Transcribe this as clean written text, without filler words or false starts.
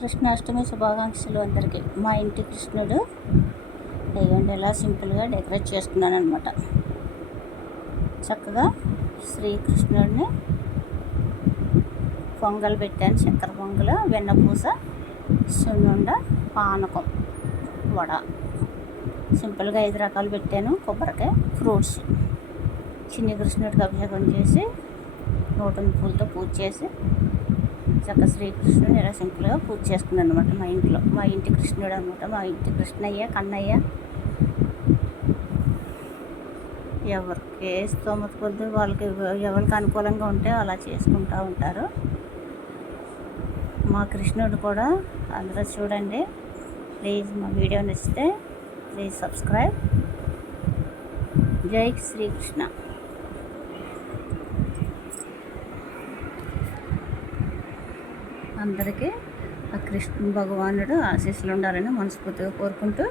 కృష్ణాష్టమి శుభాకాంక్షలు అందరికీ. మా ఇంటి కృష్ణుడు ఇదిగోండి ఎలా సింపుల్గా డెకరేట్ చేసుకున్నాను అనమాట. చక్కగా శ్రీకృష్ణుడిని పొంగల్ పెట్టాను, చక్కెర పొంగల్, వెన్నపూస, సున్నుండ, పానకం, వడ, సింపుల్గా 5 రకాలు పెట్టాను. కొబ్బరికాయ, ఫ్రూట్స్. చిన్ని కృష్ణుడికి అభిషేకం చేసి 108 పూలతో పూజ చేసి చక్క శ్రీకృష్ణుని ఇలా సింపుల్గా పూజ చేసుకున్నాను అనమాట. మా ఇంట్లో మా ఇంటి కృష్ణుడు అనమాట. మా ఇంటి కృష్ణయ్య, కన్నయ్య. ఎవరికి స్తోమత కొద్ది వాళ్ళకి ఎవరికి అనుకూలంగా ఉంటే అలా చేసుకుంటూ ఉంటారు. మా కృష్ణుడు కూడా అందరూ చూడండి. ప్లీజ్ మా వీడియో నచ్చితే ప్లీజ్ సబ్స్క్రైబ్. జై శ్రీకృష్ణ. అందరికీ ఆ కృష్ణ భగవానుడు ఆశీస్సులు ఉండాలని మనస్ఫూర్తిగా కోరుకుంటూ